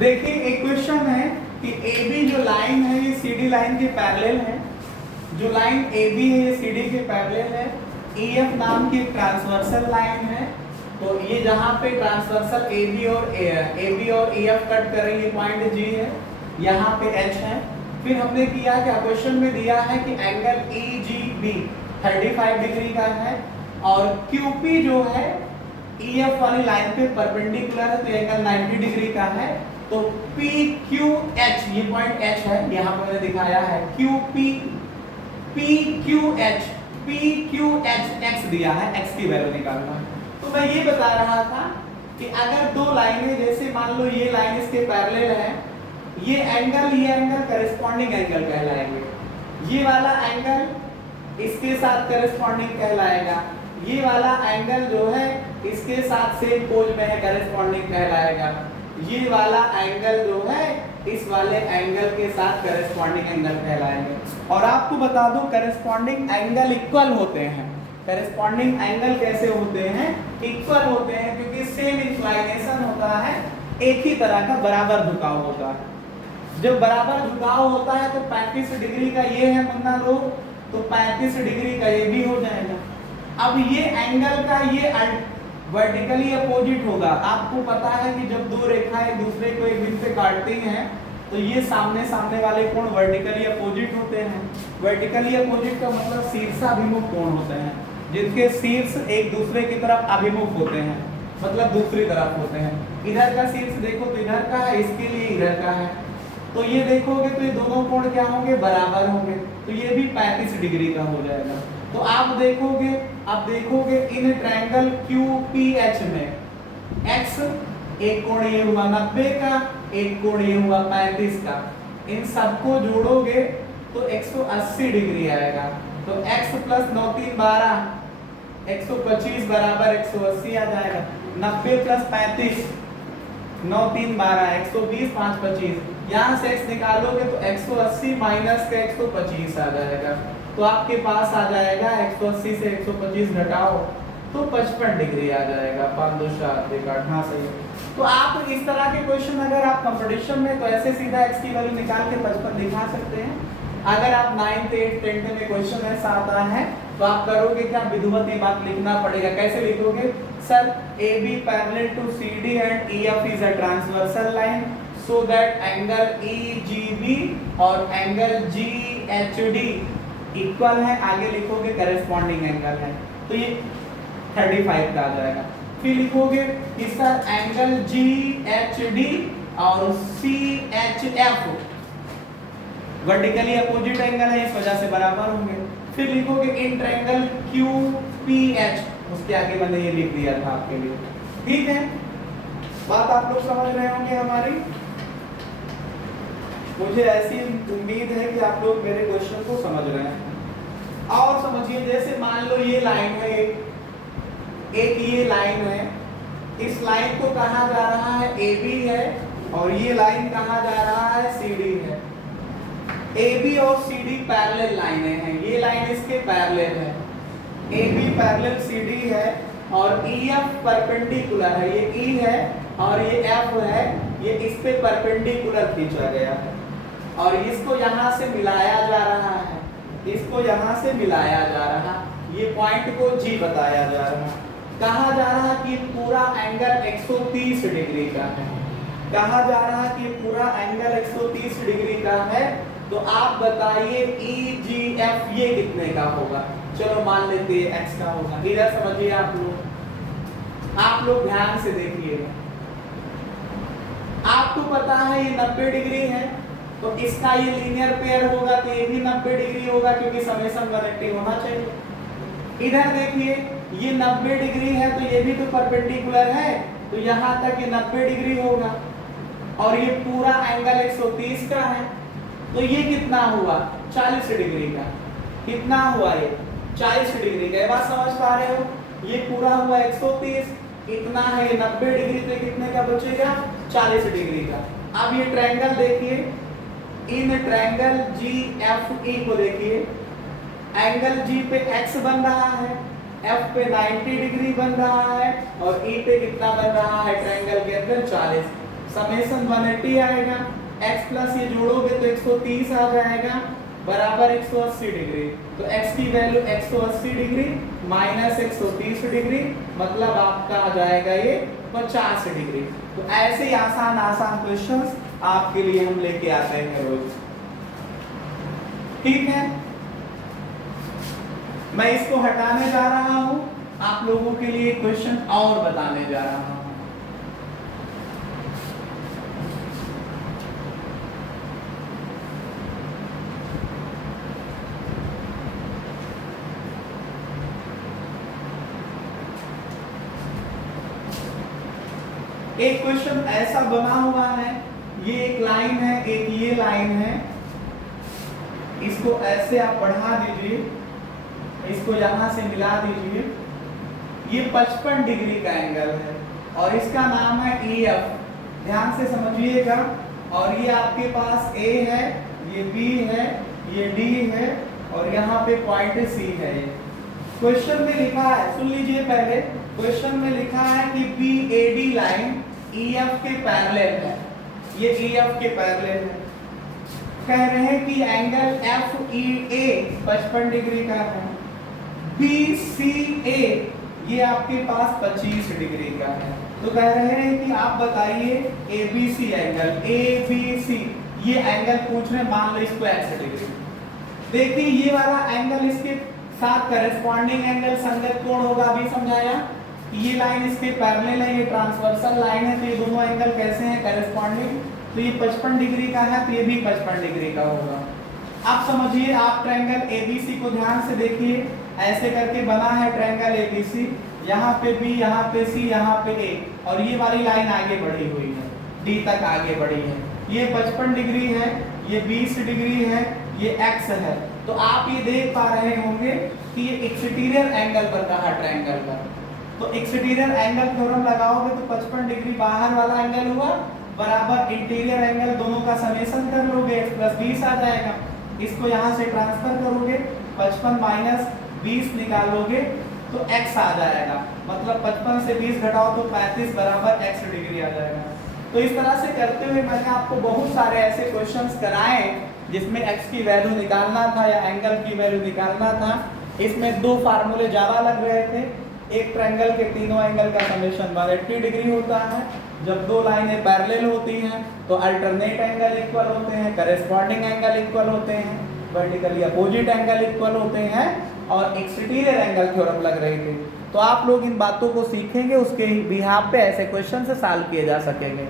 देखिए एक क्वेश्चन है कि AB जो लाइन है ये CD लाइन के पैरेलल है। जो लाइन AB है ये CD के पैरेलल है। EF नाम की एक ट्रांसवर्सल लाइन है। तो ये जहाँ पे ट्रांसवर्सल AB और EF कट कर रही है पॉइंट G है, यहाँ पे H है। फिर हमने किया क्या, क्वेश्चन में दिया है कि एंगल EGB 35 डिग्री का है और QP जो है EF वाली लाइन पे परपेंडिकुलर है तो एंगल 90 डिग्री का है। तो PQH, ये पॉइंट H है, यहाँ पर मैंने दिखाया है PQH X दिया है, X की वैल्यू निकालना है। तो मैं ये बता रहा था कि अगर दो लाइनें, जैसे मान लो ये लाइन इसके पैरेलल है, ये एंगल करेस्पॉन्डिंग एंगल कहलाएंगे। ये वाला एंगल इसके साथ करेस्पॉन्डिंग कहलाएगा, ये वाला एंगल जो है इसके साथ सेम पोज में है, करेस्पॉन्डिंग कहलाएगा। ये वाला एंगल जो है इस वाले एंगल के साथ करेस्पॉन्डिंग एंगल कहलाएंगे। और आपको बता दूं करेस्पॉन्डिंग एंगल इक्वल होते हैं। करेस्पॉन्डिंग एंगल कैसे होते हैं? इक्वल होते हैं, क्योंकि सेम इंक्लाइनेशन होता है, एक ही तरह का बराबर झुकाव होता है। जब बराबर झुकाव होता है तो 35 डिग्री का ये है मुन्ना लोग, तो 35 डिग्री का ये भी हो जाएगा। अब ये एंगल का ये वर्टिकली अपोजिट होगा। आपको पता है कि जब दो रेखाएं एक दूसरे को एक बिंदु से काटती हैं तो ये सामने सामने वाले कोण वर्टिकली अपोजिट होते हैं। वर्टिकली अपोजिट का मतलब शीर्षाभिमुख कोण होते हैं, जिनके शीर्ष एक दूसरे की तरफ अभिमुख होते हैं, मतलब दूसरी तरफ होते हैं। इधर का शीर्ष देखो तो इधर का है, इसके लिए इधर का है। तो ये देखोगे तो ये दोनों कोण क्या होंगे? बराबर होंगे। तो ये भी 35 डिग्री का हो जाएगा। तो आप देखोगे इन ट्रायंगल QPH में x एक कोण ये हुआ 90 का, एक कोण ये हुआ 35 का। इन सबको जोड़ोगे तो 180 डिग्री आएगा। तो x प्लस 9 3 12 125 बराबर 180 आ जाएगा। 90 प्लस 35 9 3 12 120 5 25। यहाँ से x निकालोगे तो 180 माइनस का 125 आ जाएगा। तो आपके पास आ जाएगा 180 से 125 घटाओ तो 55 डिग्री आ जाएगा। 5 2 7 1 8, हाँ सही है। तो आप इस तरह के क्वेश्चन अगर आप कंपटीशन में तो ऐसे सीधा x की वैल्यू निकाल के 55 दिखा सकते हैं। अगर आप 9th 8th 10th में क्वेश्चन ऐसा आता है तो आप करोगे क्या? विधिवत ये बात लिखना पड़ेगा। कैसे लिखोगे? Sir AB parallel to CD and EF is a transversal line so that angle EGB और एंगल GHD इक्वल है। आगे लिखोगे करेस्पॉन्डिंग एंगल है, तो ये 35 का आ जाएगा। फिर लिखोगे इसका एंगल GHD और CHF वर्टिकली अपोजिट एंगल है, इस वजह से बराबर होंगे। फिर लिखोगे इन ट्रायंगल QPH, उसके आगे मैंने ये लिख दिया था आपके लिए। ठीक है, बात आप लोग समझ रहे होंगे हमारी। मुझे ऐसी उम्मीद है कि आप लोग मेरे क्वेश्चन को समझ रहे हैं। और समझिए, जैसे मान लो ये लाइन है, एक ये लाइन है, इस लाइन को कहा जा रहा है AB है और ये लाइन कहा जा रहा है CD है। AB और CD पैरेलल लाइनें हैं, ये लाइन इसके पैरेलल है। AB पैरेलल CD है और EF परपेंडिकुलर है, ये E है और ये F है, ये इस पे परपेंडिकुलर खींचा गया है और इसको यहाँ से मिलाया जा रहा है, इसको यहाँ से मिलाया जा रहा, ये पॉइंट को G बताया जा रहा। कहा जा रहा कि पूरा एंगल 130 डिग्री का है, कहा जा रहा कि पूरा एंगल 130 डिग्री का है। तो आप बताइए EGF ये कितने का होगा? चलो मान लेते हैं x का होगा। इधर समझिए आप लोग ध्यान से देखिएगा। आपको पता है ये 90 डिग्री है, तो इसका ये लीनियर पेयर होगा तो ये भी 90 डिग्री होगा, क्योंकि समेशन 180 होना चाहिए। इधर देखिए ये 90 डिग्री है तो ये भी तो परपेंडिकुलर है, तो यहाँ तक ये 90 डिग्री होगा और ये पूरा एंगल 130 का है, तो ये कितना हुआ? 40 डिग्री का। कितना हुआ? ये 40 डिग्री का। ये बात समझ पा रहे हो? ये पूरा हुआ 130, इतना है 90 डिग्री, तो कितने का बचेगा? 40 डिग्री का। अब ये ट्रायंगल देखिए, इन ट्रायंगल GFE को देखिए, एंगल G पे x बन रहा है, F पे 90 डिग्री बन रहा है और E पे कितना बन रहा है? ट्रायंगल के अंदर 140, समेशन 180 आएगा, x प्लस ये जोड़ोगे तो 130 आ जाएगा बराबर 180 डिग्री। तो x की वैल्यू 180 डिग्री माइनस 130 डिग्री, मतलब आपका आ जाएगा ये 50 डिग्री। तो ऐसे ही आसान आसान क्वेश्चंस आपके लिए हम लेके आते हैं रोज। ठीक है, मैं इसको हटाने जा रहा हूं, आप लोगों के लिए क्वेश्चन और बताने जा रहा हूं। एक क्वेश्चन ऐसा बना हुआ है, ये एक लाइन है, एक ये लाइन है, इसको ऐसे आप बढ़ा दीजिए, इसको यहां से मिला दीजिए, ये 55 डिग्री का एंगल है और इसका नाम है EF। ध्यान से समझिएगा। और ये आपके पास A है, ये B है, ये D है और यहाँ पे पॉइंट C है। क्वेश्चन में लिखा है, सुन लीजिए पहले, क्वेश्चन में लिखा है कि BAD लाइन EF के पैरेलल है, ये EF के पैरेलल है। कह रहे हैं कि एंगल FEA 55 डिग्री का है, BCA ये आपके पास 25 डिग्री का है। तो कह रहे हैं कि आप बताइए ABC एंगल, ABC ये एंगल पूछ रहे हैं, मान लो इसको 60 डिग्री। देखिए ये वाला एंगल इसके साथ करस्पॉन्डिंग एंगल संगत कोण होगा, अभी समझाया। ये लाइन इसके पैरेलल है, ये ट्रांसवर्सल लाइन है, तो ये दोनों एंगल कैसे हैं, करस्पॉन्डिंग। तो ये 55 डिग्री का है, तो ये भी 55 डिग्री का होगा। आप समझिए, आप ट्रायंगल ABC को ध्यान से देखिए, ऐसे करके बना है ट्रायंगल ABC, यहाँ पे B, यहाँ पे C, यहाँ पे A, और ये वाली लाइन आगे बढ़ी हुई है, D तक आगे बढ़ी है। ये 55 डिग्री है, ये 20 डिग्री है, ये X है। तो आप ये देख पा रहे होंगे कि ये एक्सटीरियर एंगल पर कहा ट्रायंगल का। तो एक्सटीरियर एंगल थ्योरम लगाओगे तो 55 डिग्री बाहर वाला एंगल हुआ बराबर इंटीरियर एंगल, दोनों का समेशन कर लोगे, x प्लस 20 आ जाएगा। इसको यहाँ से ट्रांसफर करोगे, 55 माइनस 20 निकालोगे तो x आ जाएगा, मतलब 55 से 20 घटाओ तो 35 बराबर x डिग्री आ जाएगा। तो इस तरह से करते हुए मैंने आपको बहुत सारे ऐसे क्वेश्चंस कराए जिसमें x की वैल्यू निकालना था या एंगल की वैल्यू निकालना था। इसमें दो फार्मूले ज़्यादा लग रहे थे। एक ट्रायंगल के तीनों एंगल का समेशन 180 डिग्री होता है। जब दो लाइनें पैरेलल होती हैं तो अल्टरनेट एंगल इक्वल होते हैं, करेस्पॉन्डिंग एंगल इक्वल होते हैं, वर्टिकली अपोजिट एंगल इक्वल होते हैं, और एक्सटीरियर एंगल थ्योरम लग रही थी। तो आप लोग इन बातों को सीखेंगे, उसके बिहाफ पे ऐसे क्वेश्चन से सॉल्व किए जा सकेंगे।